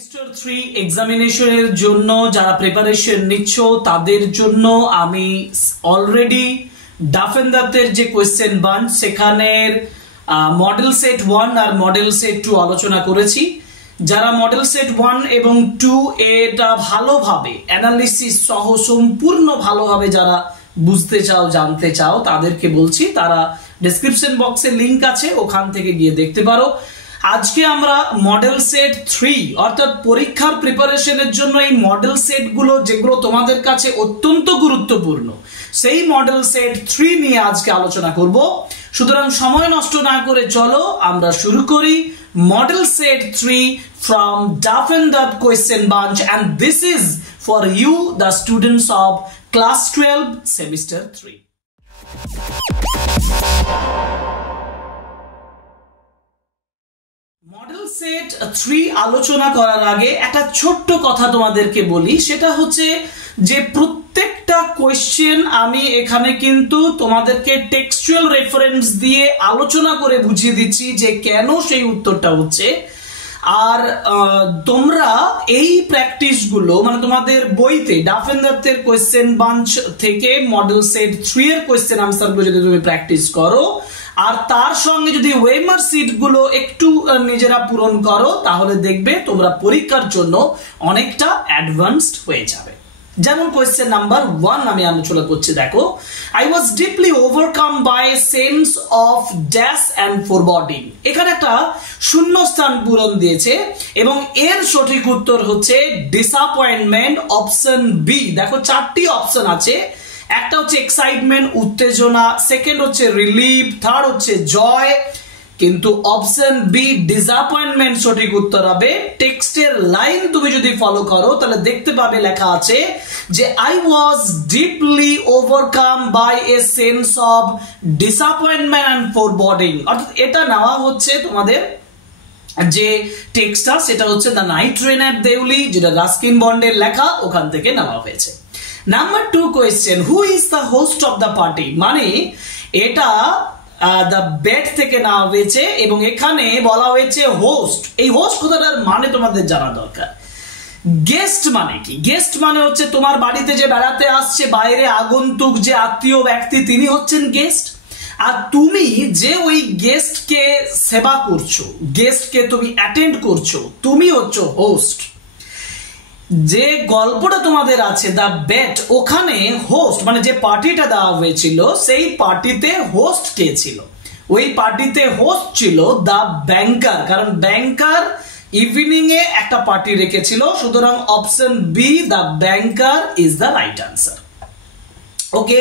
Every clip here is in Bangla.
সেমিস্টার 3 এক্সামিনেশনের জন্য যারা প্রিপারেশন নিচ্ছ তাদের জন্য আমি অলরেডি ডাফেন্দাতের যে কোয়েশ্চেন বাঞ্চ সেখানের মডেল সেট 1 আর মডেল সেট 2 আলোচনা করেছি। যারা মডেল সেট 1 এবং 2 এটা ভালোভাবে অ্যানালিসিস সহ সম্পূর্ণ ভালোভাবে যারা বুঝতে চাও জানতে চাও তাদেরকে বলছি তারা ডেসক্রিপশন বক্সে লিংক আছে, ওখান থেকে গিয়ে দেখতে পারো। আজকে আমরা মডেল সেট 3 অর্থাৎ পরীক্ষার প্রিপারেশনের জন্য এই মডেল সেট গুলো যেগুলো তোমাদের কাছে অত্যন্ত গুরুত্বপূর্ণ সেই মডেল সেট 3 নিয়ে আজকে আলোচনা করব। সুতরাং সময় নষ্ট না করে চলো আমরা শুরু করি model set 3 from Duff and Duff question bunch, and this is for you the students of class 12 semester 3. Model set 3 আলোচনা করার আগে একটা ছোট্ট কথা তোমাদেরকে বলি, সেটা হচ্ছে যে প্রত্যেকটা কোয়েশ্চেন আমি এখানে কিন্তু তোমাদেরকে টেক্সচুয়াল রেফারেন্স দিয়ে আলোচনা করে বুঝিয়ে দিচ্ছি যে কেন সেই উত্তরটা হচ্ছে। আর তোমরা এই প্র্যাকটিসগুলো মানে তোমাদের বইতে ডাফ এন্ড ডাফের কোয়েশ্চেন বাঞ্চ থেকে মডেল সেট 3 এর কোয়েশ্চেন আনসারগুলো যদি তুমি প্র্যাকটিস করো আর তার সঙ্গে যদি ওয়েমার সিট গুলো একটু নিজেরা পূরণ করো তাহলে দেখবে তোমরা পরীক্ষার জন্য অনেকটা অ্যাডভান্সড হয়ে যাবে। যেমন কোয়েশ্চেন নাম্বার 1 আমি আলোচনা করছি, দেখো, I was deeply overcome by sense of dash and forwarding. এখানে একটা শূন্যস্থান পূরণ দিয়েছে এবং এর সঠিক উত্তর হচ্ছে ডিসঅ্যাপয়েন্টমেন্ট, অপশন বি। দেখো 4টি অপশন আছে, একটা হচ্ছে এক্সাইটমেন্ট উত্তেজনা, সেকেন্ড হচ্ছে রিলিফ, থার্ড হচ্ছে জয়, কিন্তু অপশন বি ডিসঅ্যাপয়েন্টমেন্ট সঠিক উত্তর হবে। টেক্সটের লাইন তুমি যদি ফলো করো তাহলে দেখতে পাবে লেখা আছে যে I was deeply overcome by a sense of disappointment and forwarding. অর্থাৎ এটা নেওয়া হচ্ছে তোমাদের যে টেক্সটটা সেটা হচ্ছে the night train at Deoli, যেটা রাস্কিন বন্ডের লেখা, ওখান থেকে নেওয়া হয়েছে। Number 2 question, who is the host of the party, মানে এটা দ্য বেড থেকে নেওয়া হয়েছে এবং এখানে বলা হয়েছে হোস্ট। এই হোস্ট কথাটার মানে তোমাদের জানা দরকার। গেস্ট মানে কি? গেস্ট মানে হচ্ছে তোমার বাড়িতে যে বেড়াতে আসছে বাইরে আগন্তুক যে আত্মীয় ব্যক্তি তিনি হচ্ছেন গেস্ট, আর তুমি যে ওই গেস্টকে সেবা করছো, গেস্টকে তুমি অ্যাটেন্ড করছো, তুমি হচ্ছে হোস্ট। যে গল্পটা তোমাদের আছে দ্য বেট, ওখানে হোস্ট মানে যে পার্টিটা দেওয়া হয়েছিল সেই পার্টিতে হোস্ট কে ছিল? ওই পার্টিতে হোস্ট ছিল দ্য ব্যাংকার, কারণ ব্যাংকার ইভিনিং এ একটা পার্টি রেখেছিল। সুতরাং option B the banker is the right answer. Okay,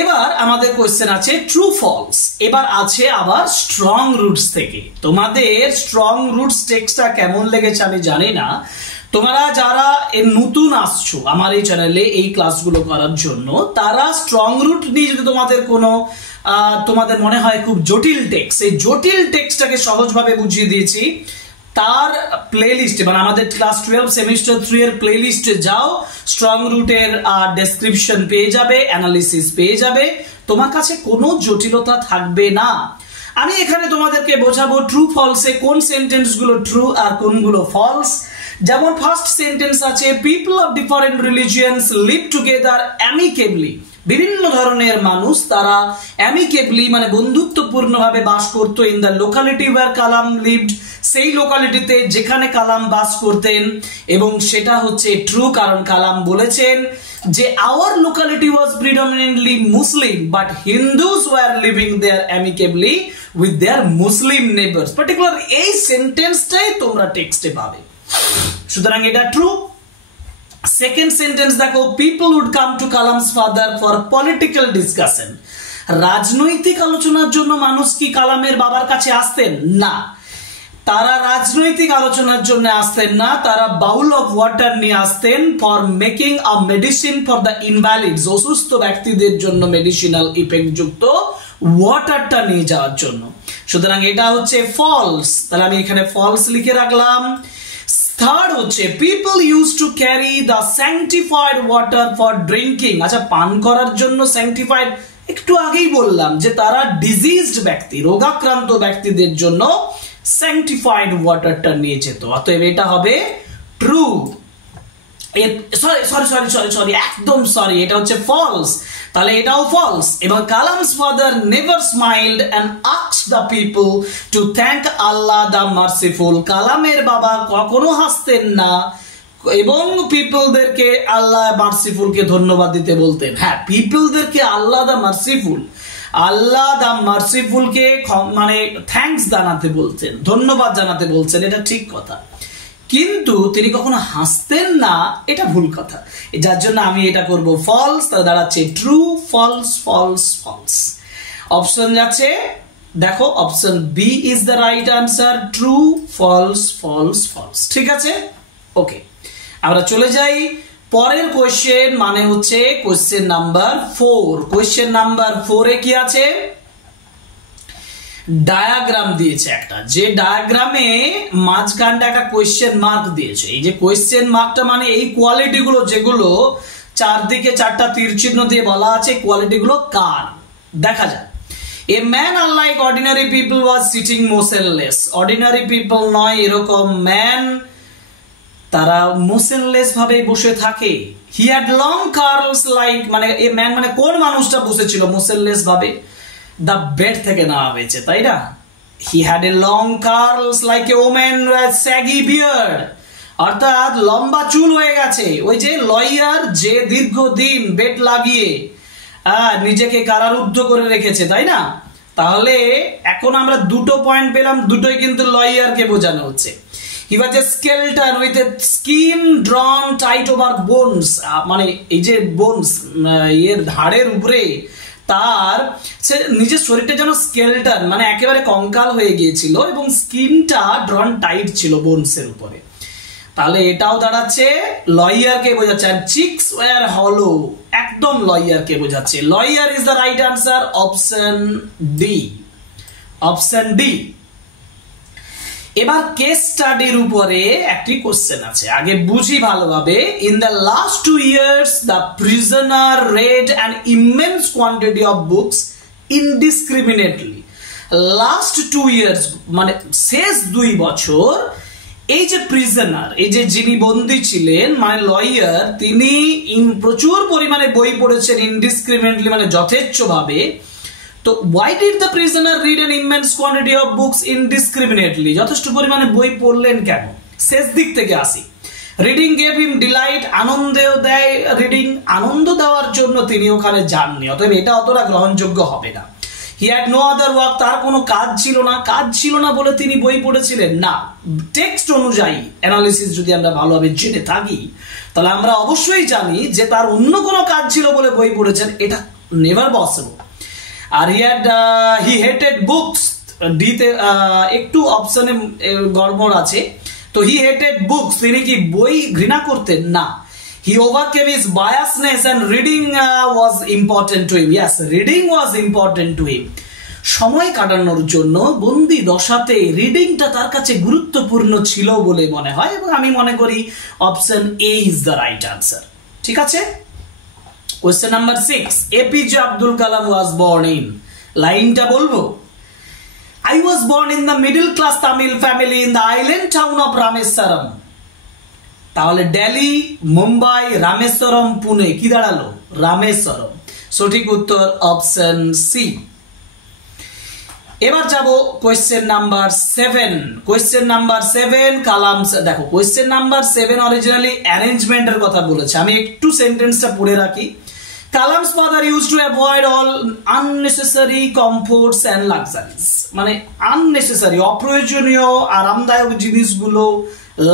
এবার আমাদের কোয়েশ্চেন আছে ট্রু ফলস। এবার আছে আবার স্ট্রং রুটস থেকে। তোমাদের স্ট্রং রুটস টেক্সটটা কেমন লেগেছে আমি জানি না, তোমরা যারা নতুন আসছো আমার এই চ্যানেলে এই ক্লাসগুলো করার জন্য, তারা স্ট্রং রুট নিয়ে যদি তোমাদের কোনো তোমাদের মনে হয় খুব জটিল টেক্সট, এই জটিল টেক্সটটাকে সহজভাবে বুঝিয়ে দিয়েছি। তার প্লেলিস্টে মানে আমাদের ক্লাস 12 সেমিস্টার 3 এর প্লেলিস্টে যাও, স্ট্রং রুটের ডেসক্রিপশন পেয়ে যাবে, অ্যানালিসিস পেয়ে যাবে, তোমার কাছে কোনো জটিলতা থাকবে না। আমি এখানে তোমাদেরকে বোঝাবো ট্রু ফলসে কোন সেন্টেন্স গুলো ট্রু আর কোনগুলো ফলস। যেমন ফার্স্ট সেন্টেন্স আছে people of different religions live together amicably. বিভিন্ন ধরনের মানুষ তারা অ্যামিকেবলি মানে বন্ধুত্বপূর্ণভাবে বাস করতো in the locality where Kalam lived, সেই লোকালিটিতে যেখানে কালাম বাস করতেন, এবং সেটা হচ্ছে ট্রু কারণ কালাম বলেছেন যে our locality was predominantly Muslim but Hindus were living there amicably with their Muslim neighbours. Particular এই সেন্টেন্সটাই তোমরা টেক্সটে পাবে, সুতরাং এটা ট্রু। সেকেন্ড সেন্টেন্স দেখো, people would come to Kalam's father for political discussion. রাজনৈতিক আলোচনার জন্য মানুষ কি কালামের বাবার কাছে আসতেন? না, তারা রাজনৈতিক আলোচনার জন্য আসতেন না, তারা বাউল অফ ওয়াটার নিয়ে আসতেন for making a medicine for the ইনভ্যালিডস, অসুস্থ ব্যক্তিদের জন্য মেডিসিনাল ইফেক্ট যুক্ত ওয়াটারটা নিয়ে যাওয়ার জন্য। সুতরাং এটা হচ্ছে ফলস, তাহলে আমি এখানে ফলস লিখে রাখলাম। থার্ড হচ্ছে people use to carry the স্যাংটিফাইড water for drinking. আচ্ছা, পান করার জন্য স্যাংটিফাইড একটু আগেই বললাম যে তারা ডিজিজড ব্যক্তি, রোগাক্রান্ত ব্যক্তিদের জন্য স্যাংটিফাইড ওয়াটারটা নিয়ে যেত। অতএব এটা হবে ট্রু। সরি একদম সরি, এটা হচ্ছে ফলস, তাহলে এটাও ফলস। এবং Kalam's father never smiled and asked the people to thank Allah the merciful. কালামের বাবা কখনো হাসতেন না এবং পিপলদেরকে আল্লাহ মার্সিফুলকে ধন্যবাদ দিতে বলতেন। হ্যাঁ, পিপলদেরকে আল্লাহ দ্য মার্সিফুল, আল্লাহ দ্য মার্সিফুলকে মানে থ্যাঙ্কস জানাতে বলতেন, ধন্যবাদ জানাতে বলছেন, এটা ঠিক কথা, কিন্তু তিনি কখনো হাসতেন না, এটা ভুল কথা। যার জন্য আমি এটা করব ফলস, তাহলে দাঁড়াচ্ছে true, false, false, false. Option যাচ্ছে, দেখো option B is the right answer, true, false, false, false. ঠিক আছে, ওকে, আমরা চলে যাই পরের কোয়েশ্চেন, মানে হচ্ছে কোয়েশ্চেন নাম্বার 4। কোয়েশ্চেন নাম্বার 4 এ কি আছে? ডায়াগ্রাম দিয়েছে একটা, যে ডায়াগ্রামে মাঝখানটা একটা কোয়েশ্চেন মার্ক দিয়েছে। এই যে কোয়েশ্চেন মার্কটা মানে এই কোয়ালিটি গুলো, যেগুলো চারদিকে 4টা তীর চিহ্ন দিয়ে বলা আছে, কোয়ালিটি গুলো কার দেখা যায়। A man unlike ordinary people was sitting motionless. Ordinary people নয়, এরকম ম্যান তারা মোশনলেস ভাবে বসে থাকে। He had long curls like, মানে এ ম্যান মানে কোন মানুষটা বসেছিল মোশনলেস ভাবে? দ্য বেড থেকে নেওয়া হয়েছে, তাই না? He had a long curls like a woman with shaggy beard, অর্থাৎ লম্বা চুল হয়ে গেছে। ওই যে লয়ার যে দীর্ঘদিন বেড লাগিয়ে নিজেকে কারারুদ্ধ করে রেখেছে, তাই না? তাহলে এখন আমরা দুটো পয়েন্ট পেলাম, দুটোই কিন্তু লয়ারকে বোঝানো হচ্ছে। He was a skeleton with a skin drawn tight over bones, মানে এই যে বোনস, এর হাড়ের উপরে তার নিজের শরীরটা যেন স্কেলটন, মানে একেবারে কঙ্কাল হয়ে গিয়েছিল এবং স্কিনটা ড্রন টাইট ছিল বোনসের উপরে। তাহলে এটাও দাঁড়াচ্ছে লয়ারকে বোঝাচ্ছে। আর চিক্স ওয়্যার হলো, একদম লয়ারকে বোঝাচ্ছে। Lawyer is the right answer, option D, option D. এবার কেস স্টাডির উপরে একটি কোশ্চেন আছে, আগে বুঝি ভালোভাবে। In the last 2 years the prisoner red an immense quantity of books indiscriminately. Last 2 years মানে শেষ 2 বছর এই যে প্রিজনার, এই যে যিনি বন্দী ছিলেন মানে লয়ার, তিনি প্রচুর পরিমাণে বই পড়েছেন ইনডিসক্রিমিনেটলি মানে যথেচ্ছভাবে। তো why did the prisoner read an immense quantity of books indiscriminately? যথেষ্ট পরিমাণে বই পড়লেন কেন? শেষ দিক থেকে আসি। রিডিং gave him delight, আনন্দ দেয় রিডিং, আনন্দ দেওয়ার জন্য তিনি ওখানে যাননি, অতএব এটা অতটা গ্রহণযোগ্য হবে না। he had no other work, তার কোনো কাজ ছিল না, কাজ ছিল না বলে তিনি বই পড়েছিলেন না। টেক্সট অনুযায়ী অ্যানালিসিস যদি আমরা ভালোভাবে জেনে থাকি, তাহলে আমরা অবশ্যই জানি যে তার অন্য কোনো কাজ ছিল বলে বই পড়েছেন, এটা নেভার পসিবল। আর হি হেটেড বুকস, ডিতে একটু অপশনে গড়বড় আছে। তো হি হেটেড বুকস, তিনি কি বই ঘৃণা করতেন? না। He overcame his biasness and reading was important to him. Yes, reading was important to him. সময় কাটানোর জন্য বন্দি দশাতে রিডিংটা তার কাছে গুরুত্বপূর্ণ ছিল বলে মনে হয়, এবং আমি মনে করি option A is the right answer. ঠিক আছে, question number 6, APJ Abdul Kalam was born in. লাইনটা বলবো, I was born in the middle class Tamil family in the island town of Rameswaram. তাহলে দিল্লি, মুম্বাই, রামেশ্বরম, পুনে, কি দাঁড়ালো? রামেশ্বরম। সঠিক উত্তর অপশন সি। এবার যাব question number 7। Question number 7 Kalam, দেখো কোয়েশ্চেন নাম্বার 7 অরিজিনালি অ্যারেঞ্জমেন্টের কথা বলেছে। আমি একটু সেন্টেন্সটা পড়ে রাখি। Kalam's father used to avoid all unnecessary comforts and luxuries, মানে unnecessary, অপ্রয়োজনীয় আরামদায়ক জিনিসগুলো,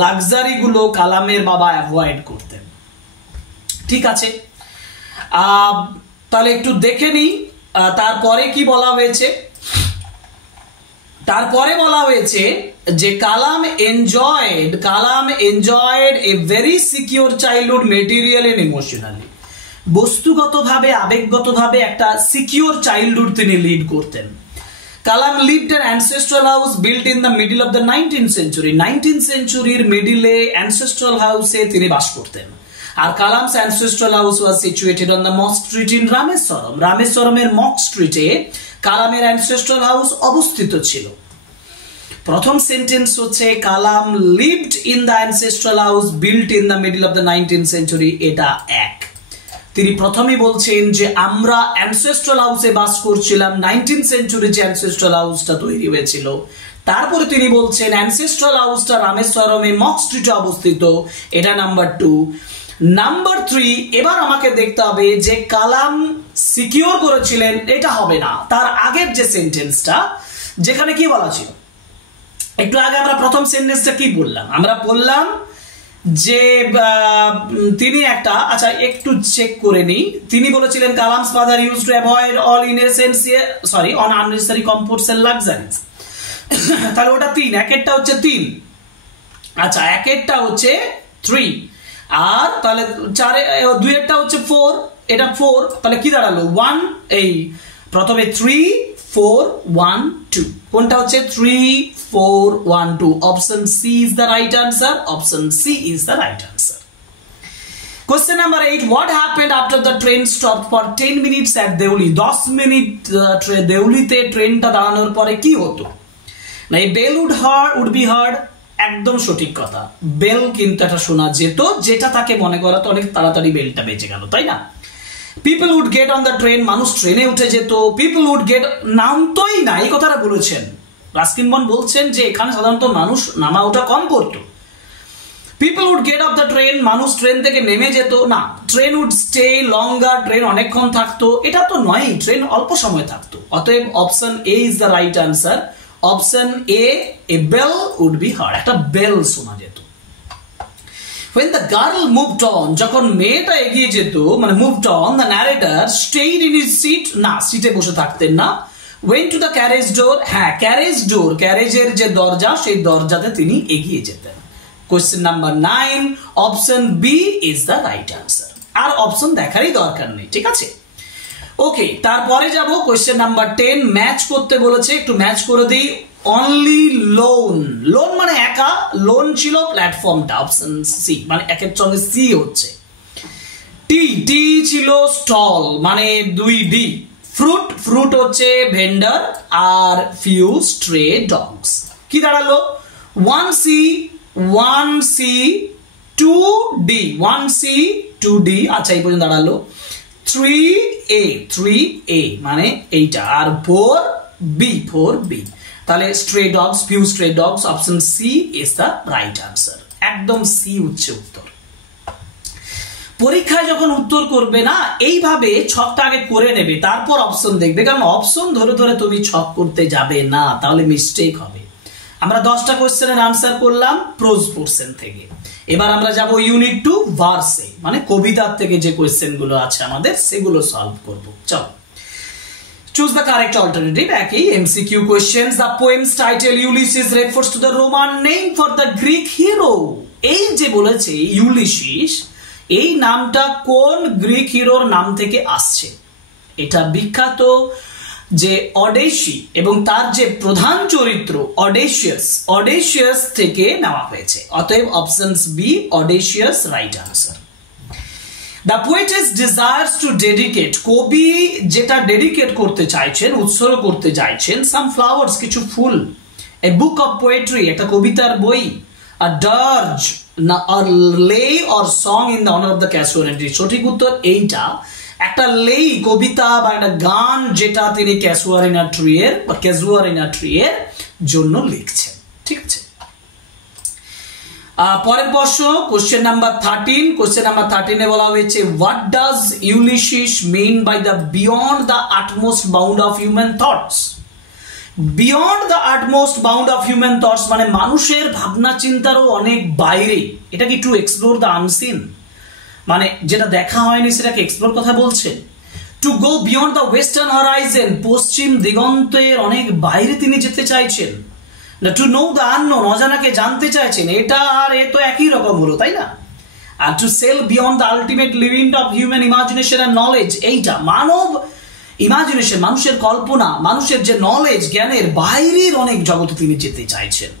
লাক্সারি গুলো কালামের বাবা অ্যাভয়েড করতেন। ঠিক আছে, তাহলে একটু দেখে নিই তারপরে কি বলা হয়েছে। তারপরে বলা হয়েছে যে Kalam enjoyed a very secure childhood material and emotionally. বস্তুগতভাবে আবেগগতভাবে একটা সিকিউর চাইল্ডহুড তিনি লিড করতেন। Kalam lived an ancestral house built in the middle of the 19th century। 19th centuryর মিডিলে অ্যানসেস্ট্রাল হাউসে তিনি বাস করতেন। আর Kalam's ancestral house was situated on the Mosque Street in Rameswaram. রামেশ্বরমের মক স্ট্রিটে কালামের অ্যানসেস্ট্রাল হাউস অবস্থিত ছিল। প্রথম সেন্টেন্স হচ্ছে Kalam lived in the ancestral house built in the middle of the 19th century, এটা এক। তিনি প্রথমেই বলছেন যে আমরা অ্যানসেস্ট্রাল হাউসে বাস করছিলাম, 19th সেঞ্চুরি যে অ্যানসেস্ট্রাল হাউসটা তৈরি হয়েছিল। তারপরে তিনি বলছেন অ্যানসেস্ট্রাল হাউসটা রামেশ্বরমে মক স্ট্রিটে অবস্থিত, এটা নাম্বার 2। নাম্বার 3, এবার আমাকে দেখতে হবে যে কালাম সিকিউর করেছিলেন, এটা হবে না। তার আগের যে সেন্টেন্সটা যেখানে কি বলা ছিল, একটু আগে আমরা প্রথম সেন্টেন্সটা কি বললাম, আমরা বললাম যে তিনি একটা, আচ্ছা একটু চেক করে নিই, তিনি বলেছিলেন Kalam's father use to avoid all on unnecessary comforts and luxuries. তাহলে ওটা 3, একেরটা হচ্ছে 3, আচ্ছা একেরটা হচ্ছে 3, আর তাহলে 2 হচ্ছে 4, এটা 4, তাহলে কি দাঁড়ালো 1, এই প্রথমে 3 4 1 2, কোনটা হচ্ছে 3 4 1 2, option C is the right answer, option C is the right answer. Question number 8, what happened after the train stopped for 10 minutes at Deuli? 10 minute দেউলিতে ট্রেনটা দাঁড়ানোর পরে কি হতো? না, এই বেল উড বি হার্ড, একদম সঠিক কথা। বেল কিন্তু এটা শোনা যেত, যেটা তাকে মনে করাতো অনেক তাড়াতাড়ি বেলটা বেজে গেল, তাই না? People would get on the train, মানুষ ট্রেনে উঠে যেত। পিপল উড গেট, নামতোই না, এই কথাটা বলেছেন রাস্কিন বন্ড, বলছেন যে এখানে সাধারণত মানুষ নামা ওঠা কম করতো। People would get off the train, মানুষ ট্রেন থেকে নেমে যেত না। Train would stay longer, train অনেকক্ষণ থাকতো, এটা তো নয়, ট্রেন অল্প সময় থাকতো। অতএব option A is the right answer, option A bell would be heard, একটা বেল শোনা যেত। When the girl moved on, যখন মেয়েটা এগিয়ে যেত, মানে moved on, the narrator stayed in his seat, না সিটে বসে থাকতেন না। Went to the carriage door, হ্যাঁ ক্যারেজ ডোর, ক্যারেজের যে দরজা সেই দরজাতে তিনি এগিয়ে যেতেন। Question number 9, option B is the right answer. আর অপশন দেখারই দরকার নেই, ঠিক আছে? ওকে, তারপরে যাব কোয়েশ্চেন নাম্বার 10, ম্যাচ করতে বলেছে, একটু ম্যাচ করে দিই। অনলি লোন, লোন মানে একা, লোন ছিল প্ল্যাটফর্মটা, অপশন সি, মানে একের সঙ্গে সি হচ্ছে। টি ছিল স্টল, মানে 2D। ফ্রুট হচ্ছে ভেন্ডার, আর ফিউ স্ট্রে ডগস, কি দাঁড়ালো 1C 2D, আচ্ছা এই পর্যন্ত দাঁড়ালো 3A, মানে এইটা, আর 4B, তাহলে stray dogs, few stray dogs, option C is the right answer, একদম সি হচ্ছে উত্তর। পরীক্ষায় যখন উত্তর করবে না, এইভাবে ছকটা আগে করে নেবে, তারপর অপশন দেখবে, কারণ অপশন ধরে ধরে তুমি ছক করতে যাবে না, তাহলে মিস্টেক হবে। আমরা 10টা কোশ্চেনের আনসার করলাম প্রোজ পোরশন থেকে। এবার আমরা যাব ইউনিট 2 ভার্সে, মানে কবিতার থেকে যে কোশ্চেন গুলো আছে আমাদের সেগুলো সলভ করব। চলো, choose the correct alternative. একই MCQ questions. The poem's title Ulysses refers to the Roman name for the Greek hero. এই যে বলেছে ইউলিসিস, এই নামটা কোন গ্রিক হিরোর নাম থেকে আসছে? এটা বিখ্যাত যে অডেসি এবং তার যে প্রধান চরিত্র অডেসিয়াস থেকে নেওয়া হয়েছে। অতএব options B audacious right answer. The poetess desires to dedicate, কবি যেটা ডেডিকেট করতে চাইছেন, উৎসর্গ করতে চাইছেন, some flowers, কিছু ফুল, a book of poetry, একটা কবিতার বই, a dirge, a lay or song in the honor of the casuarina. সঠিক উত্তর এইটা, একটা লেই কবিতা বা একটা গান যেটা তিনি ক্যাসুয়ারিনা ট্রি এর জন্য লিখছেন, ঠিক আছে? পরের প্রশ্ন, কোশ্চেন নাম্বার 13। কোশ্চেন নাম্বার 13 এ বলা হয়েছে what does Ulysses mean by the beyond the utmost bound of human thoughts? Beyond the utmost bound of human thoughts মানে মানুষের ভাবনা চিন্তারও অনেক বাইরে। এটা কি টু এক্সপ্লোর দ্য আনসিন, মানে যেটা দেখা হয়নি সেটাকে এক্সপ্লোর কথা বলছেন। To go beyond the western horizon, পশ্চিম দিগন্তের অনেক বাইরে তিনি যেতে চাইছেন। টু নো দ্য আননোন, অজানাকে জানতে চাইছেন। এটা আর এ তো একই রকম হলো, তাই না? আর to sail beyond the ultimate limit of human imagination and knowledge, এইটা মানব ইমাজিনেশন, মানুষের কল্পনা, মানুষের যে নলেজ, জ্ঞানের বাইরের অনেক জগতে তিনি যেতে চাইছেন।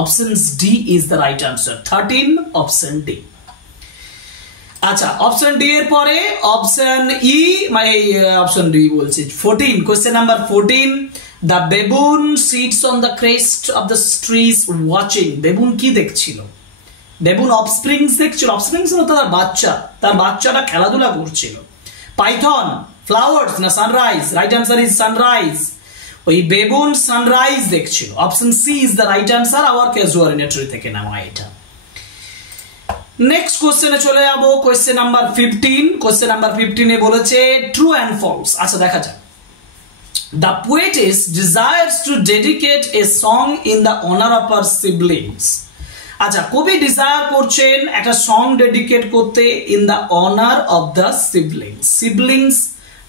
Option D is the right answer. 13 option D. আচ্ছা, অপশন ডি এর পরে অপশন ই, মানে অপশন ডি বলছি 14। Question number 14, The baboon sits on the crest of the trees watching. Baboon কি দেখছিল? বেবুন অফস্প্রিংস দেখছিল। অফস্প্রিংস হলো তার বাচ্চাটা খেলাধুলা করছিল। পাইথন ফ্লাওয়ার্স না sunrise? Right answer is sunrise. ওই বেবুন সানরাইজ দেখছিল। Option C is the right answer. Our casuarina tree থেকে নেওয়া এটা। নেক্সট কোশ্চেনে চলে যাবো, কোশ্চেন নাম্বার 15। কোশ্চেন নাম্বার 15 এ বলেছে ট্রু অ্যান্ড ফলস। আচ্ছা দেখা যাক। The poetess desires to dedicate a song in the honor of her siblings. আচ্ছা, কবি ডিজায়ার করছেন একটা সং ডেডিকেট করতে in the honour of the siblings. Siblings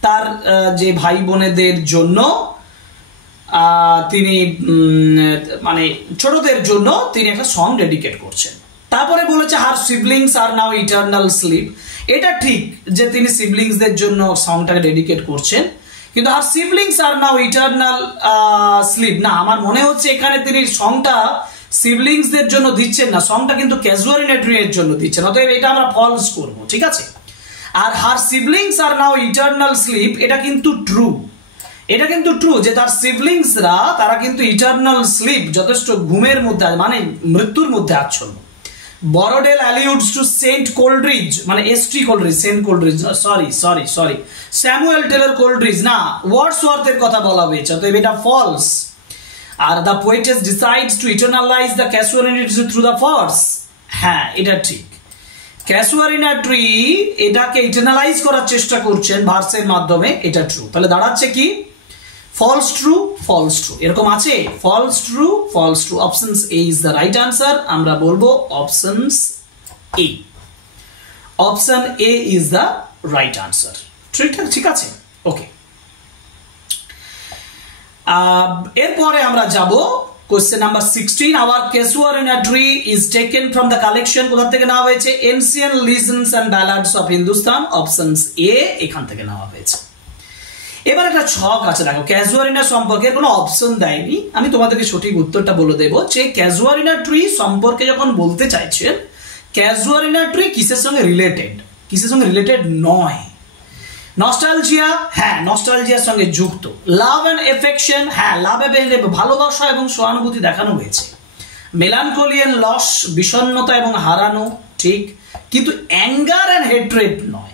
তার যে ভাই বোনেদের জন্য তিনি মানে ছোটদের জন্য তিনি একটা সং ডেডিকেট করছেন। তারপরে বলেছে হার siblings are now eternal slip. এটা ঠিক যে তিনি সিবলিংসদের জন্য সংটাকে ডেডিকেট করছেন, কিন্তু আর siblings are now eternal slip না। আমার মনে হচ্ছে এখানে তিনি সংটা সিবলিংসদের জন্য দিচ্ছেন না, সংটা কিন্তু ক্যাজুয়ালিনেটরি এর জন্য দিচ্ছেন। অতএব এটা আমরা ফলস করব, ঠিক আছে। আর হার siblings are now eternal slip এটা কিন্তু ট্রু। এটা কিন্তু ট্রু যে তার সিবলিংসরা তারা কিন্তু ইটারনাল স্লিপ যথেষ্ট ঘুমের মধ্যে মানে মৃত্যুর মধ্যে আচ্ছন্ন। বরোডেল অ্যালিউডস টু সেন্ট কোল্ড্রিজ মানে ST Coleridge, Saint Coleridge sorry Samuel Taylor Coleridge না, ওয়ার্ডসওয়ার্থের কথা বলা হয়েছে। তো এটা ফলস। আর the poetess decides to eternalise the casuarina tree through the false. হ্যাঁ এটা ঠিক। ক্যাজুয়ালিনেটরি এটাকে ইটারনালাইজ করার চেষ্টা করছেন ভার্সের মাধ্যমে, এটা ট্রু। তাহলে দাঁড়াচ্ছে কি? ফলস ট্রু ফলস ট্রু এরকম আছে। False true false true. Options A is the right answer. আমরা বলবো options A. Option A is the right answer. ঠিক আছে, ওকে। এরপরে আমরা যাব question number 16। Our casuarina tree is taken from the collection. কোথা থেকে নেওয়া হয়েছে? Ancient legends and ballads of Hindustan. Options A এখান থেকে নেওয়া হয়েছে। এবার একটা ছক আছে দেখো, ক্যাজুয়ালিনা সম্পর্কে কোনো অপশন দেয়নি, আমি তোমাদেরকে সঠিক উত্তরটা বলে দেবো যে ক্যাজুয়ালিনেটরি সম্পর্কে যখন বলতে চাইছেন ক্যাজুয়ালিনেটরি কিসের সঙ্গে রিলেটেড, কিসের সঙ্গে রিলেটেড নয়। নস্টালজিয়া, হ্যাঁ নস্টালজিয়ার সঙ্গে যুক্ত। লাভ এন্ড এফেকশন, হ্যাঁ লাভ এবং ভালোবাসা এবং সহানুভূতি দেখানো হয়েছে। মেলানকোলি এন্ড লস, বিষণ্ণতা এবং হারানো, ঠিক, কিন্তু অ্যাঙ্গার এন্ড হেট্রেড নয়।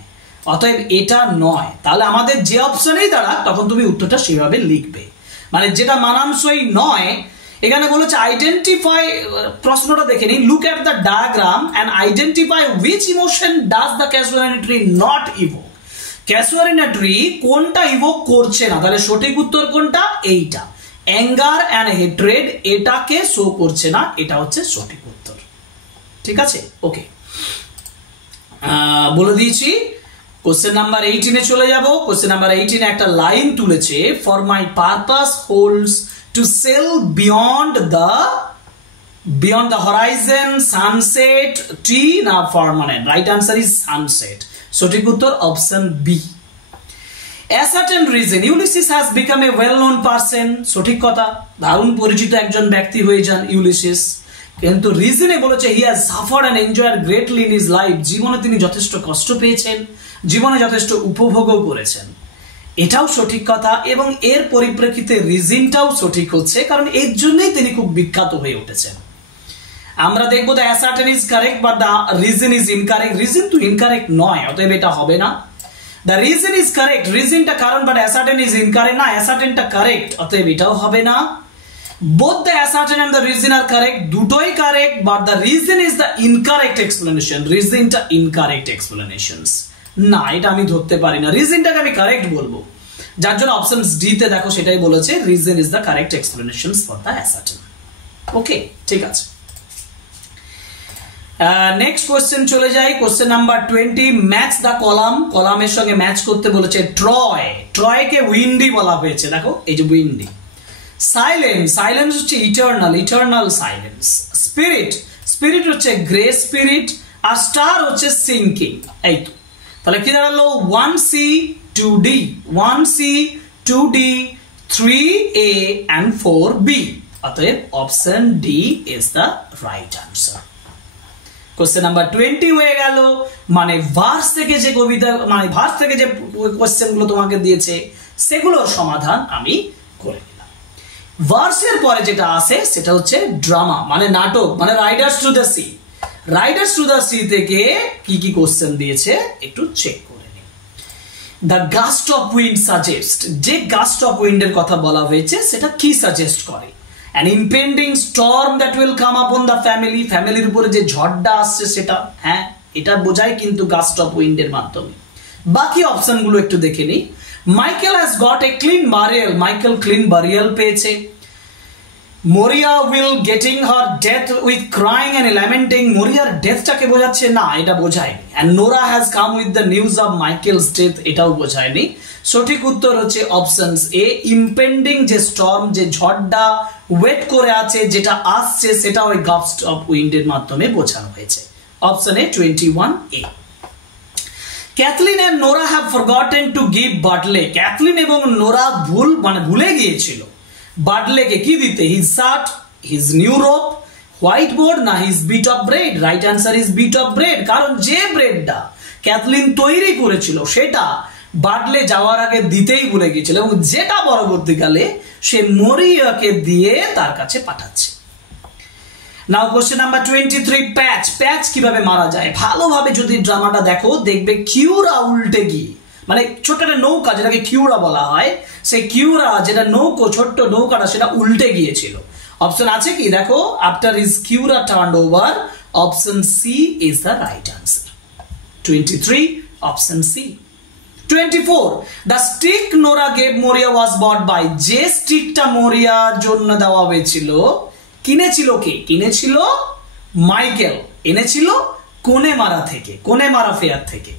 অতএব এটা নয়। তাহলে আমাদের যে অপশনেই দাঁড়া তখন তুমি উত্তরটা সেভাবে লিখবে, মানে যেটা মানানসই নয়। এখানে বলেছে আইডেন্টিফাই, প্রশ্নটা দেখে নিন। Look at the diagram and identify which emotion does the casuarina tree not evoke. Casuarina tree কোনটা ইভোক করছে না, তাহলে সঠিক উত্তর কোনটা? এইটা, অ্যাঙ্গার এন্ড হেট্রেড এটাকে শো করছে না, এটা হচ্ছে সঠিক উত্তর। ঠিক আছে, ওকে, বলে দিয়েছি। কোশ্চেন নাম্বার 18 চলে যাব। কোশ্চেন নাম্বার 18 একটা লাইন তুলেছে, for my purpose holds to sail beyond the horizon sunset tree না permanent. Right answer is sunset. সঠিক উত্তর option B. A certain reason Ulysses has become a well-known person. সঠিক কথা, দারুণ পরিচিত একজন ব্যক্তি হয়ে যান ইউলিসিস। কিন্তু রিজনে বলেছে he has suffered and enjoyed greatly in his life. জীবনে তিনি যথেষ্ট কষ্ট পেয়েছেন, জীবনে যথেষ্ট উপভোগও করেছেন। এটাও সঠিক কথা এবং এর পরিপ্রেক্ষিতে রিজনটাও সঠিক হচ্ছে, কারণ এর জন্যই তিনি খুব বিখ্যাত হয়ে উঠেছেন। আমরা দেখবো the ascertain is correct but the reason is incorrect. Reason তো ইনকারেক্ট নয়, অতএব এটা হবে না। দ্য রিজন ইজ কারেক্ট, রিজনটা কারণ, বাট অ্যাসার্টেন ইজ ইনকারেক্ট না, অ্যাসার্টেনটা কারেক্ট, অতএব এটাও হবে না। Both the assertion and the reason are correct, দুটোই correct, but the reason is the incorrect explanation. রিজনটা ইনকারেক্ট এক্সপ্লেনেশনস না, এটা আমি ধরতে পারি না। রিজনটাকে আমি কারেক্ট বলবো, যার জন্য অপশন ডি তে দেখো সেটাই বলেছে, reason is the correct explanations for the assertion. Okay, ঠিক আছে। নেক্সট কোশ্চেন চলে যাই। Question number 20, match the column. কলামের সঙ্গে ম্যাচ করতে বলেছে ট্রয়। ট্রয়কে উইন্ডি বলা হয়েছে, দেখো এই যে উইন্ডি। সাইলেন্স, সাইলেন্স হচ্ছে eternal, eternal silence. Spirit, spirit হচ্ছে গ্রে স্পিরিট। আর স্টার হচ্ছে সিঙ্কিং। এই তো, তাহলে কি দাঁড়ালো? 1C 2D, 1C 2D 3A and 4B। অতএব option D is the right answer. Question number 20 হয়ে গেল। মানে ভার্স থেকে যে কবিতা, মানে ভার্স থেকে যে কোশ্চেন গুলো তোমাকে দিয়েছে সেগুলোর সমাধান আমি করে দিলাম। ভার্সের পরে যেটা আসে সেটা হচ্ছে ড্রামা মানে নাটক মানে riders to the sea. Riders to the sea থেকে কি কি কোশ্চেন দিয়েছে একটু চেক করে নিন। The gust of wind suggest, যে গাস্ট অফ উইন্ডের কথা বলা হয়েছে সেটা কি সাজেস্ট করে? an impending storm that will come upon the family, ফ্যামিলির উপরে যে ঝড়টা আসছে সেটা, হ্যাঁ এটা বোঝায় কিন্তু গাস্ট অফ উইন্ডের মাধ্যমে। বাকি অপশনগুলো একটু দেখে নিই। Michael has got a clean burial, Michael clean burial পেয়েছে। Maurya will getting her death with crying and lamenting, মরিয়ার ডেথটাকে বোঝাচ্ছে না, এটা বোঝায়নি। And Nora has come with the news of Michael's death, এটাও বোঝায়নি। সঠিক উত্তর হচ্ছে অপশনস এ, ইম্পেন্ডিং যে স্টর্ম যে ঝড়টা ওয়েট করে আছে যেটা আসছে সেটা ওই গাস্ট অফ উইন্ডের মাধ্যমে বোঝানো হয়েছে। Option A 21A। Cathleen and Nora have forgotten to give Bartley, Cathleen এবং নোরা ভুলে গিয়েছিল বাটলেকে কি দিতে? His shirt, his new rope, white board না his bit of bread? Right answer is bit of bread, কারণ যে ব্রেডটা ক্যাথলিন তৈরি করেছিল সেটা বাটলে যাওয়ার আগে দিতেই ভুলে গিয়েছিল এবং যেটা পরবর্তীকালে সে মরিয়াকে দিয়ে তার কাছে পাঠাচ্ছে। নাও কোশ্চেন নাম্বার 23, প্যাচ। প্যাচ কিভাবে মারা যায়? ভালোভাবে যদি ড্রামাটা দেখো দেখবে কিউরা উল্টে গিয়ে, মানে ছোট্ট একটা নৌকা যেটাকে কিউরা বলা হয়, সেই কিউরা যেটা নৌকো ছোট্ট নৌকাটা সেটা উল্টে গিয়েছিল। অপশন আছে কি দেখো, after is curragh turned over, option C is the right answer. 23 option C. 24 the stick Nora gave Maurya was bought by, যে স্টিকটা মরিয়ার জন্য দেওয়া হয়েছিল কিনেছিল কে? কিনেছিল মাইকেল, এনেছিল কোনেমারা থেকে, কোনেমারা ফেয়ার থেকে।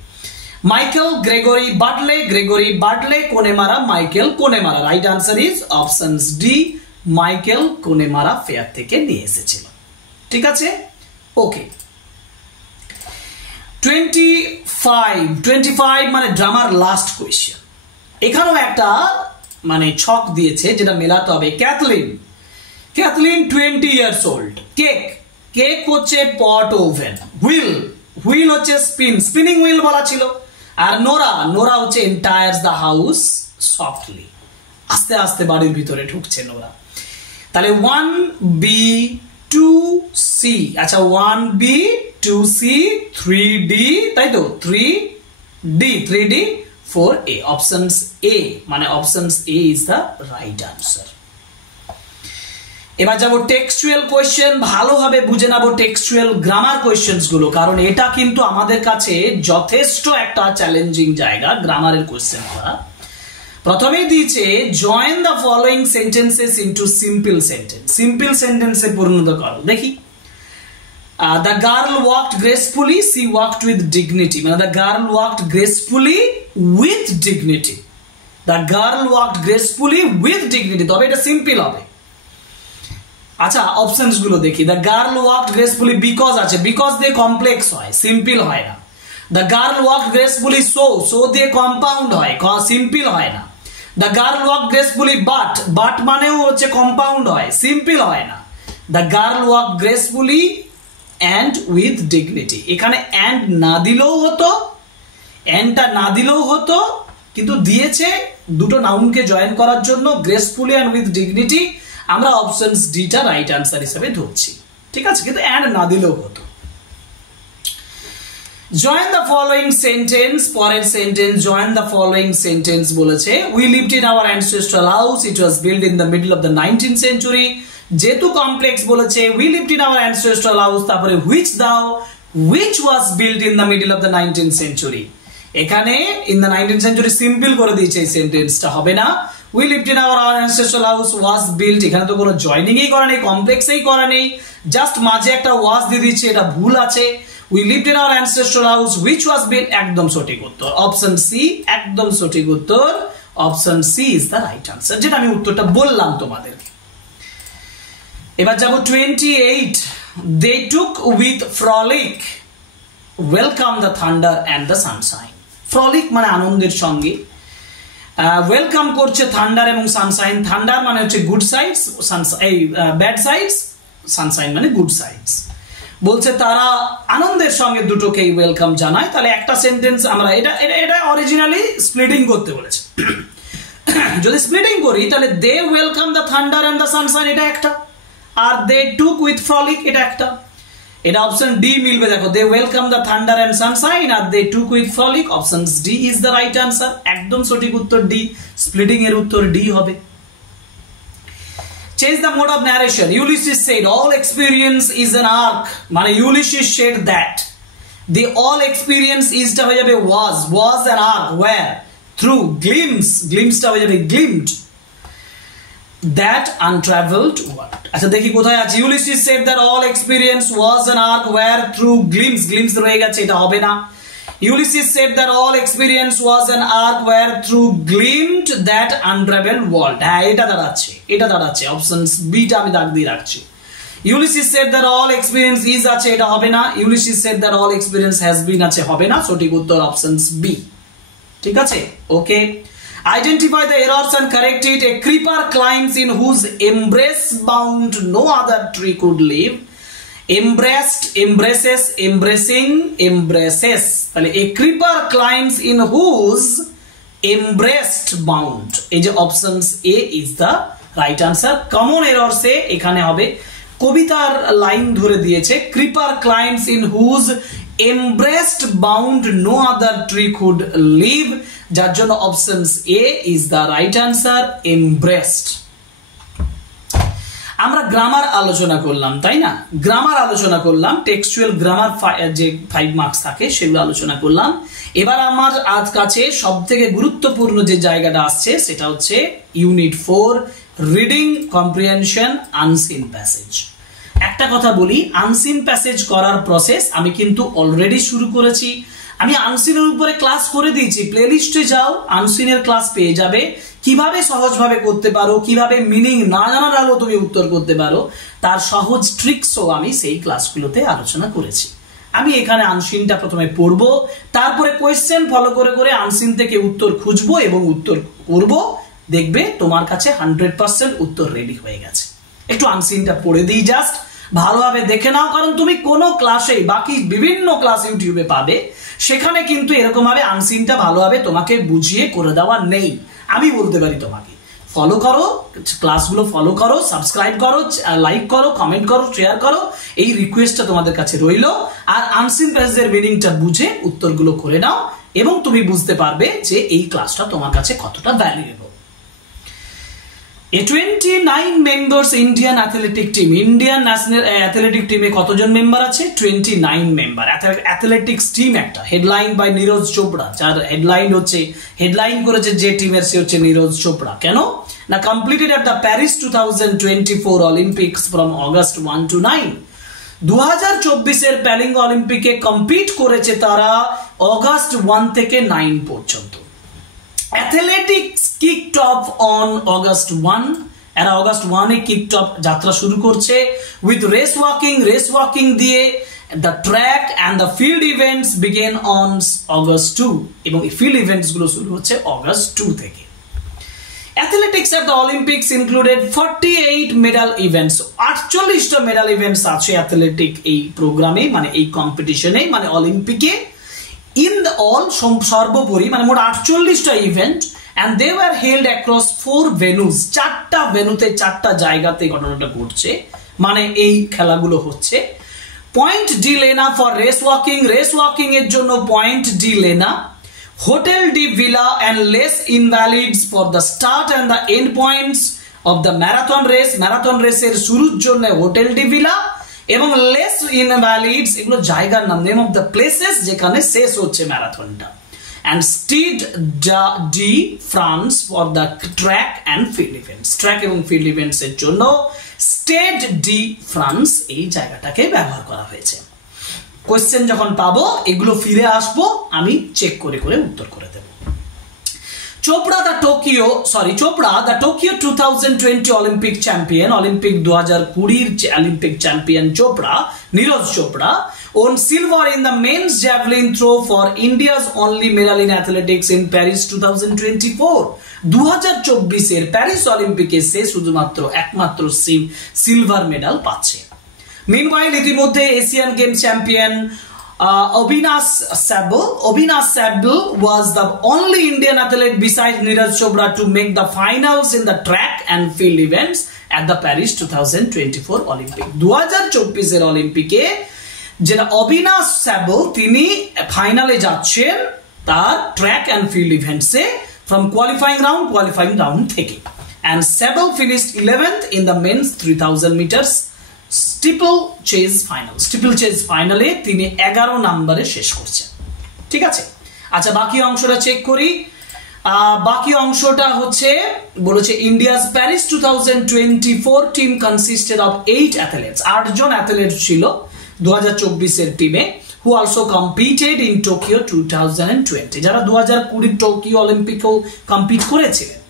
Michael Gregory বাটলে, Gregory বাটলে কোনেমারা, Michael কোনেমারা। Right answer is options D, Michael কোনেমারা fair থেকে নিয়ে এসেছিল। ঠিক আছে, ওকে। 25 মানে ড্রামার লাস্ট কোয়েশ্চেন। এখানেও একটা মানে ছক দিয়েছে যেটা মেলাতে হবে। Kathleen 20 years old, cake, cake হচ্ছে পট ওভেন, হুইল হচ্ছে স্পিনিং হুইল বলা ছিল। আর নোরা হচ্ছে এন্টায়ার্স দ্য হাউস সফটলি, আস্তে আস্তে বাড়ির ভিতরে ঢুকছে নোরা। তাহলে 1B 2C, আচ্ছা 1B 2C 3D, তাই তো 3D 4A। অপশনস এ মানে options A is the right answer. এবার যাবো টেক্সচুয়াল কোয়েশ্চেন। ভালোভাবে বুঝে নেবো টেক্সচুয়াল গ্রামার কোয়েশ্চেন্স গুলো, কারণ এটা কিন্তু আমাদের কাছে যথেষ্ট একটা চ্যালেঞ্জিং জায়গা গ্রামারের কোয়েশ্চেন করা। প্রথমেই দিয়েছে join the following sentences into simple sentence, simple সেন্টেন্সে পরিণত করো। দেখি, the girl walked gracefully, she walked with dignity, মানে the girl walked gracefully with dignity, the girl walked gracefully with dignity, তবে এটা সিম্পল হবে। আচ্ছা অপশনস গুলো দেখি। The girl walked gracefully because আছে, বিকজ দিয়ে কমপ্লেক্স হয়, সিম্পল হয় না। The girl walked gracefully so দিয়ে কম্পাউন্ড হয়, সিম্পল হয় না। The girl walked gracefully but মানেও হচ্ছে কম্পাউন্ড হয়, সিম্পল হয় না। The girl walked gracefully and with dignity, এখানে অ্যান্ড না দিলেও হতো, অ্যান্ডটা না দিলেও হতো, কিন্তু দিয়েছে দুটো নাউনকে জয়েন করার জন্য গ্রেসফুলি অ্যান্ড উইথ ডিগনিটি। আমরা অপশনস ডিটা রাইট আনসার হিসেবে ধরছি, ঠিক আছে, কিন্তু অ্যান্ড না দিলেও হতো। জয়েন দ্য ফলোইং সেন্টেন্স, পরের sentence join the following sentence বলেছে। We lived in our ancestral house, it was build in the middle of the 19th century। যেহেতু কমপ্লেক্স বলেছে, we lived in our ancestral house, তারপরে which was built in the middle of the 19th century। এখানে in the 19th century simple করে দিয়েছে, এই সেন্টেন্সটা হবে না। We lived in our ancestral house was built, এখানে তো কোনো জয়নিংই করা নেই, কমপ্লেক্সই করা নেই, জাস্ট মাঝে একটা ওয়াজ দিয়ে দিচ্ছে, এটা ভুল আছে। We lived in our ancestral house which was built, একদম সঠিক উত্তর অপশন সি, একদম সঠিক উত্তর option C is the right answer, যেটা আমি উত্তরটা বললাম তোমাদেরকে। এবার যাব 28, they took with frolic welcome the thunder and the sunshine। frolic মানে আনন্দের সঙ্গে, ওয়েলকাম করছে থান্ডার এবং সানশাইন। থান্ডার মানে হচ্ছে গুড সাইডস, এই ব্যাড সাইডস, সানশাইন মানে গুড সাইডস। বলছে তারা আনন্দের সঙ্গে দুটোকেই ওয়েলকাম জানায়। তাহলে একটা সেন্টেন্স আমরা এটা অরিজিনালি স্প্লিটিং করতে বলেছে। যদি স্প্লিটিং করি তাহলে they welcome the thunder and the sunshine এটা একটা, আর দে টুক উইথ ফ্রলিক এটা একটা। এটা অপশন ডি মিলবে, দেখো they welcome the thunder and sunshine আর they took with frolic, option D is the right answer. একদম সঠিক উত্তর ডি, স্প্লিটিং এর উত্তর ডি হবে। Change the mode of narration. Ulysses said all experience is an arc, মানে Ulysses said that the all experience is টা হয়ে যাবে was an arc where through glimpse টা হয়ে যাবে glimpsed that untraveled world। আচ্ছা দেখি কোথায় আছে, Ulysses said that all experience was an arc where through glimpse রয়ে গেছে, এটা হবে না। Ulysses said that all experience was an arc where through gleamed that untraveled world। হ্যাঁ এটা দাঁড়াচ্ছে অপশন বি টা আমি দাগ দিয়ে রাখছি। Ulysses said that all experience is আছে, এটা হবে না। Ulysses said that all experience has been আছে, হবে না। সঠিক উত্তর অপশন বি। ঠিক আছে, ওকে। Identify the errors and correct it. A creeper climbs in whose embrace bound no other tree could live. Embraced, embraces, embracing, embraces, তাহলে a creeper climbs in whose embraced bound, এই যে options A is the right answer. Common errors এ এখানে হবে, কবিতার লাইন ধরে দিয়েছে creeper climbs in whose embraced bound no other tree could live, যার জন্য options A is the right answer, embraced। আমরা গ্রামার আলোচনা করলাম, তাই না? গ্রামার আলোচনা করলাম, টেক্সচুয়াল গ্রামার যে 5 মার্কস থাকে সেগুলো আলোচনা করলাম। এবার আমার আজ কাছে সব থেকে গুরুত্বপূর্ণ যে জায়গাটা আসছে সেটা হচ্ছে unit 4 reading comprehension unseen passage. একটা কথা বলি, আনসিন প্যাসেজ করার প্রসেস আমি কিন্তু অলরেডি শুরু করেছি। আমি আনসিনের উপরে ক্লাস করে দিয়েছি, প্লেলিস্টে যাও, আনসিনের ক্লাস পেয়ে যাবে। কিভাবে সহজভাবে করতে পারো, কিভাবে মিনিং না জানার আলো তুমি উত্তর করতে পারো, তার সহজ ট্রিক্সও আমি সেই ক্লাসগুলোতে আলোচনা করেছি। আমি এখানে আনসিনটা প্রথমে পড়বো, তারপরে কোয়েশ্চেন ফলো করে করে আনসিন থেকে উত্তর খুঁজবো এবং উত্তর করব। দেখবে তোমার কাছে 100% উত্তর রেডি হয়ে গেছে। একটু আনসিনটা পড়ে দিই, জাস্ট ভালোভাবে দেখে নাও, কারণ তুমি কোনো ক্লাসে, বাকি বিভিন্ন ক্লাস ইউটিউবে পাবে, সেখানে কিন্তু এরকম ভাবে আনসিনটা ভালোভাবে তোমাকে বুঝিয়ে করে দেওয়া নেই। আমি বলতে পারি তোমাকে ফলো করো, ক্লাসগুলো ফলো করো, সাবস্ক্রাইব করো, লাইক করো, কমেন্ট করো, শেয়ার করো, এই রিকোয়েস্টটা তোমাদের কাছে রইলো। আর আনসিন প্যাসেজের মিনিংটা বুঝে উত্তরগুলো করে নাও এবং তুমি বুঝতে পারবে যে এই ক্লাসটা তোমার কাছে কতটা valuable. A 29 members Indian athletic team, Indian national athletic team এ কতজন মেম্বার আছে? 29 মেম্বার। অ্যাথলেটিক্স টিম একটা, হেডলাইন বাই নীরজ চোপড়া, যার হেডলাইন করেছে যে টিমের সে হচ্ছে নীরজ চোপড়া। কেন না, completed at the Paris 2024 Olympics from August 1 to 9। 2024 Paris অলিম্পিকে কম্পিট করেছে তারা অগস্ট 1 থেকে 9 পর্যন্ত। Athletics kicked off on August 1, এরা অগস্ট 1 এ kicked off যাত্রা শুরু করছে with race walking দিয়ে the track and the field events began on August 2 এবং এই field events গুলো শুরু হচ্ছে অগস্ট 2 থেকে। Athletics at the Olympics included 48 medal events, 48টা মেডাল ইভেন্টস আছে অ্যাথলেটিক এই প্রোগ্রামে, মানে এই কম্পিটিশনে, মানে অলিম্পিকে। In the all সর্বোপরি মানে মোট 48টা event, and they were held across 4 venues, 4টা ভেন্যুতে 4টা জায়গাতে ঘটনাটা ঘটছে, মানে এই খেলাগুলো হচ্ছে। Point de Lena for race walking এর জন্য point de Lena, hotel de villa and Les Invalides for the start and the end points of the marathon রেসের শুরুর জন্য হোটেল ডি ভিলা এবং লেস ইনভ্যালিডস, এগুলো জায়গার নাম, নেম অফ দ্য প্লেসেস যেখানে শেষ হচ্ছে ম্যারাথনটা। and Stade de France for the track and field events, track এবং ফিল্ড ইভেন্টস এর জন্য Stade de France এই জায়গাটাকে ব্যবহার করা হয়েছে। কোশ্চেন যখন পাবো এগুলো ফিরে আসবো, আমি চেক করে করে উত্তর করে দেব। Chopra the Tokyo 2020 Olympic champion, Olympic 2020 Olympic champion Chopra, Neeraj Chopra, won silver in the men's javelin throw for India's only medal in athletics in Paris 2024. 2024 এর প্যারিস অলিম্পিকে সে শুধুমাত্র একমাত্র সিলভার মেডাল পাচ্ছে। Meanwhile, ইতিমধ্যে Asian games champion Avinash Sabal was the only Indian athlete besides Neeraj Chopra to make the finals in the track and field events at the Paris 2024 Olympic. 2024 এর অলিম্পিকে যেটা অবিনাশ স্যাবল তিনি ফাইনালে যাচ্ছেন তার ট্র্যাক এন্ড ফিল্ড ইভেন্টসে from qualifying round থেকে, and Sabal finished 11th in the men's 3000 meters steeplechase finale তিনি 11 নম্বরে শেষ করছেন। ঠিক আছে, আচ্ছা বাকি অংশটা চেক করি। বাকি অংশটা হচ্ছে বলেছে India's Paris 2024 team consisted of 8 athletes, 8 জন অ্যাথলেট ছিল 2024 এর টিমে, who also competed in Tokyo 2020, যারা 2020 টোকিও অলিম্পিকেও কম্পিট করেছিলেন।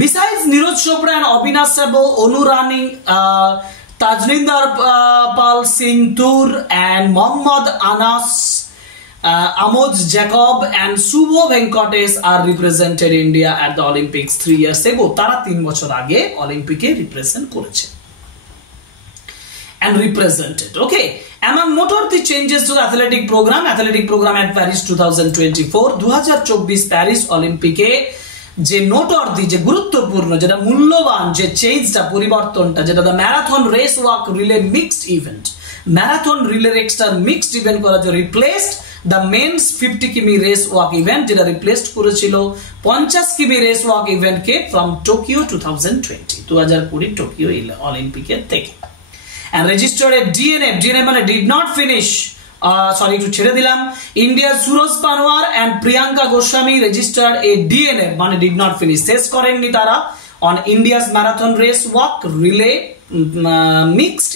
Besides Neeraj Chopra and Avinash Sabal, Onu Rani, Tajvinder Pal Singh Tur and Mohammad Anas, Amoj Jacob and Subho Venkatesh are represented India at the Olympics 3 years ago. তারা 3 বছর আগে অলিম্পিকে রিপ্রেজেন্ট করেছে and represented. Okay, among noteworthy changes to the athletic program at Paris 2024, 2024 Paris অলিম্পিকে যে নোটওয়ার্দি, যে গুরুত্বপূর্ণ, যেটা মূল্যবান যে চেঞ্জটা, পরিবর্তনটা, যেটা the marathon race walk relay mixed event, marathon relay রেসটা মিক্সড ইভেন্ট করার জন্য রিপ্লেসড দ্য মেন্স 50 কিমি রেস ওয়াক ইভেন্ট, যেটা রিপ্লেসড করেছিল 50 কিমি রেস ওয়াক ইভেন্টকে ফ্রম টোকিও 2020 টোকিও অলিম্পিকের থেকে, and registered a DNF মানে did not finish, একটু ছেড়ে দিলাম, India Suraj Panwar and Priyanka Goswami registered a DNF মানে did not finish, শেষ করেননি তারা on India's marathon race walk relay mixed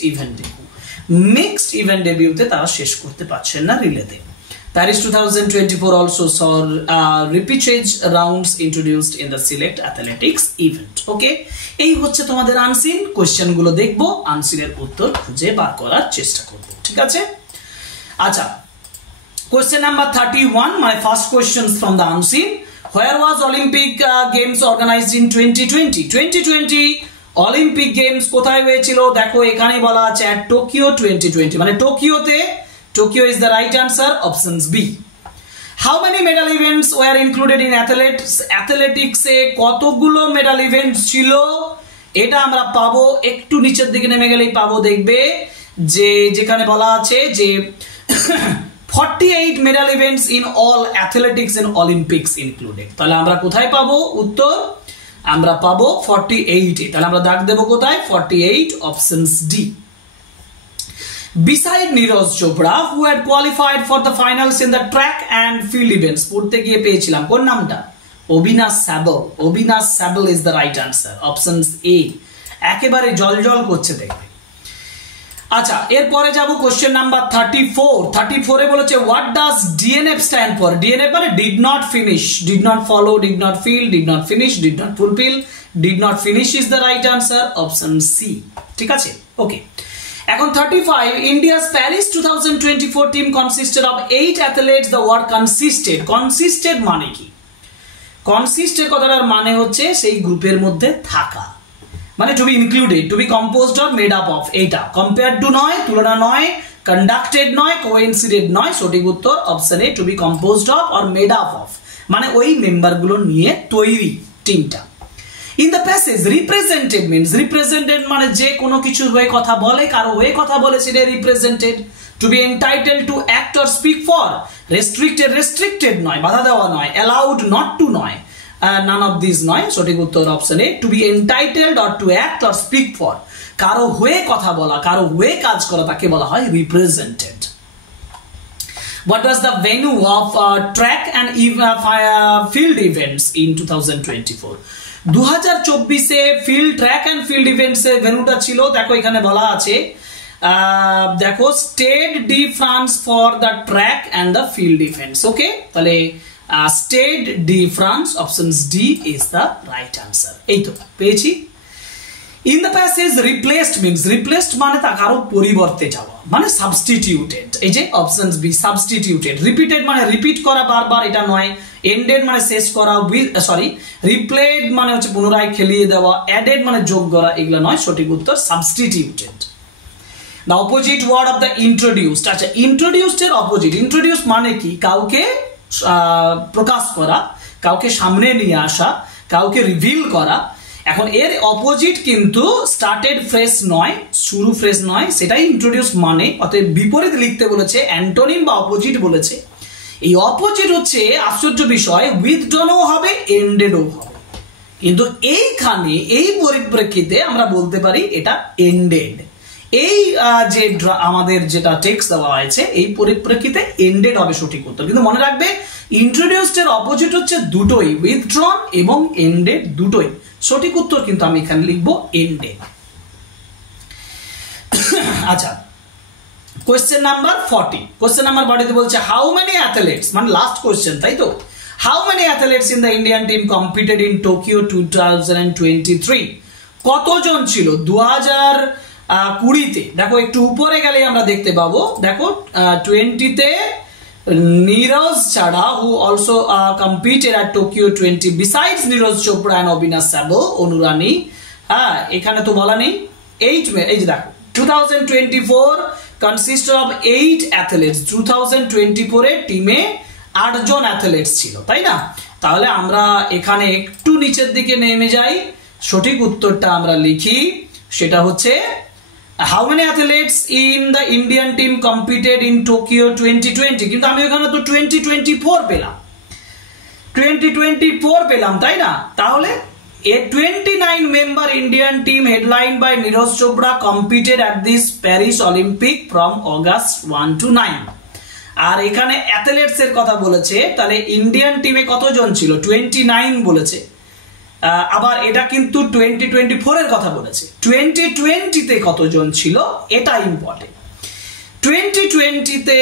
event debutতে তারা শেষ করতে পারছেন না রিলেতে। Paris 2024 also saw repechage rounds introduced in the select athletics event. Okay, এই হচ্ছে তোমাদের আনসিন কোশ্চেন গুলো, দেখবো আনসিনের উত্তর খুঁজে বার করার চেষ্টা করব। ঠিক আছে, আচ্ছা question number 31, my first questions from the unseen. Where was Olympic Games organized in 2020 Olympic games কোথায় হয়েছিল? দেখো এখানে বলা আছে at Tokyo 2020, মানে টোকিওতে। Tokyo is the right answer, options B. How many medal events were included in athletics এ কতগুলো মেডাল ইভেন্ট ছিল? এটা আমরা পাবো একটু নিচের দিকে নেমে গেলেই পাবো, দেখবে যে যেখানে বলা আছে যে 48 medal events in all athletics and Olympics included. তাহলে আমরা কোথায় পাবো উত্তর? আমরা পাবো 48 এ। তাহলে আমরা দাগ দেব কোথায়? 48, options D. Beside Neeraj Chopra, who had qualified for the finals in the track and field events, পড়তে গিয়ে পেয়েছিলাম কোন নামটা? Avinash Sabal is the right answer, options A. একেবারে জল করছে দেখবে। আচ্ছা এরপরে যাব কোশ্চেন নাম্বার 34 এ বলেছে what does DNF stand for? DNF মানে did not finish, did not follow, did not feel, did not finish, did not fulfill, did not finish is the right answer, option C. ঠিক আছে, ওকে। এখন 35, India's Paris 2024 team consisted of 8 athletes. The word consisted মানে কি? Consisted কথাটার মানে হচ্ছে সেই গ্রুপের মধ্যে থাকা, মানে to be included, to be composed or made up of, এটা compared to নয়, তুলনা নয়, conducted নয়, coincided নয়, সঠিক উত্তর option A, to be composed of or made up of, মানে ওই মেম্বারগুলো নিয়ে তৈরি টিমটা। In the passage, represented means, represented মানে যে কোনো কিছুর হয়ে কথা বলে, কারো হয়ে কথা বলে সেটা represented. To be entitled to act or speak for, restricted নয়, বাধা দেওয়া নয়, allowed not to নয়, none of these নয়, সঠিক উত্তর option A. To be entitled or to act or speak for, কারো হয়ে কথা বলা, কারো হয়ে কাজ করা, তাকে বলা হয় represented. What was the venue of track and field events in 2024? 2024 field track and field events এর ভেন্যুটা ছিল, দেখো এখানে বলা আছে, দেখো Stade de France for the track and the field events. Okay, তাহলে Stade de France, options D is the right answer. এই তো পেয়েছি। In the passage replaced means, replaced মানে তা কারো পরিবর্তে যাওয়া, মানে সাবস্টিটিউটেড, এই যে অপশনস বি সাবস্টিটিউটেড। রিপিটেড মানে রিপিট করা বারবার, এটা নয়। এন্ডেড মানে শেষ করা, রিপ্লেড মানে হচ্ছে পুনরায় খেলিয়ে দেওয়া, অ্যাডেড মানে যোগ করা, এগুলো নয়, সঠিক উত্তর substituted. The opposite word of the introduced. আচ্ছা, ইন্ট্রোডিউসড এর অপোজিট, ইন্ট্রোডিউস মানে কি? কাউকে প্রকাশ করা, কাউকে সামনে নিয়ে আসা, কাউকে রিভিল করা। এখন এর অপোজিট কিন্তু স্টার্টেড ফ্রেজ নয়, শুরু ফ্রেজ নয়, সেটাই ইন্ট্রোডিউস মানে। অতএব বিপরীত লিখতে বলেছে, অ্যান্টোনিম বা অপোজিট বলেছে। এই অপোজিট হচ্ছে আশ্চর্য বিষয়, উইথড্রনও হবে, এন্ডেডও হবে। কিন্তু এইখানে এই পরিপ্রেক্ষিতে আমরা বলতে পারি এটা এন্ডেড। এই যে আমাদের যেটা টেক্সট দেওয়া হয়েছে এই পরিপ্রেক্ষিতে এন্ডেড হবে সঠিক উত্তর। কিন্তু মনে রাখবে ইন্ট্রোডিউসড এর অপোজিট হচ্ছে দুটোই, উইথড্রন এবং এন্ডেড দুটোই। সঠিক উত্তর কিন্তু আমি এখানে লিখবো এন্ডেড। আচ্ছা, কোয়েশ্চেন নাম্বার 40। কোয়েশ্চেন নাম্বার 40 বলছে হাউ মেনি অ্যাথলেটস, মানে লাস্ট কোয়েশ্চেন, তাই তো? How many athlete's in the Indian team competed in Tokyo 2023? কতজন ছিল 2020-তে? দেখো একটু উপরে গেলে আমরা দেখতে পাবো, দেখো 20-তে নীরজ ছাড়া who also competed at Tokyo 20 besides Neeraj Chopra and Avinash Sable, Annu Rani. হ্যাঁ, এখানে তো বলা নেই। এই যে দেখো 2024 কনসিস্ট অফ 8 অ্যাথলেটস। 2024 এর টিমে 8 জন অ্যাথলেটস ছিল, তাই না? তাহলে আমরা এখানে একটু নিচের দিকে নেমে যাই, সঠিক উত্তরটা আমরা লিখি, সেটা হচ্ছে how many athlete's in the Indian team competed in Tokyo 2020। কিন্তু আমি ওখানে তো 2024 পেলাম, 2024 পেলাম, তাই না? তাহলে a 29 member Indian team headlined by Neeraj Chopra competed at this Paris Olympic from August 1 to 9। আর এখানে অ্যাথলেটস এর কথা বলেছে, তাহলে ইন্ডিয়ান টিমে কতজন ছিল? 29 বলেছে। আবার এটা কিন্তু 2024 এর কথা বলেছে, 2020-তে কতজন ছিল এটা ইম্পর্টেন্ট। 2020-তে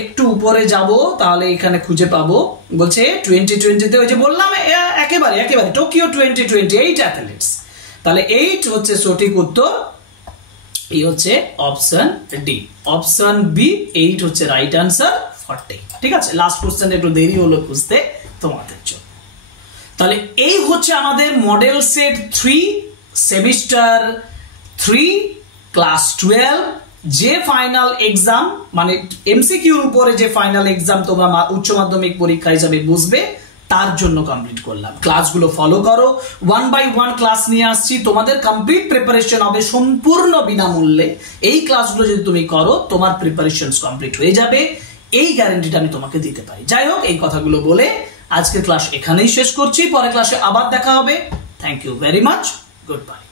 একটু উপরে যাব, তাহলে এখানে খুঁজে পাবো। বলছে 2020-তে ওই যে বললাম একেবারে টোকিও 2028 অ্যাথলেটস। তাহলে 8 হচ্ছে সঠিক উত্তর, এই হচ্ছে অপশন ডি, অপশন বি 8 হচ্ছে রাইট আনসার 40। ঠিক আছে, লাস্ট কোশ্চেন একটু দেরি হলো খুঁজতে তোমাদের জন্য। তাহলে এই হচ্ছে আমাদের মডেল সেট 3 সেমিস্টার 3 ক্লাস 12 যে ফাইনাল এক্সাম, মানে এমসিকিউর উপরে যে ফাইনাল এক্সাম তোমরা উচ্চ মাধ্যমিক পরীক্ষা হিসাবে বুঝবে, তার জন্য কমপ্লিট করলাম। ক্লাসগুলো ফলো করো, 1 by 1 ক্লাস নিয়ে আসছি, তোমাদের কমপ্লিট প্রিপারেশন হবে সম্পূর্ণ বিনামূল্যে। এই ক্লাসগুলো যদি তুমি করো তোমার প্রিপারেশন কমপ্লিট হয়ে যাবে, এই গ্যারান্টিটা আমি তোমাকে দিতে পারি। যাই হোক, এই কথাগুলো বলে আজকের ক্লাস এখানেই শেষ করছি, পরে ক্লাসে আবার দেখা হবে। Thank you very much, good bye.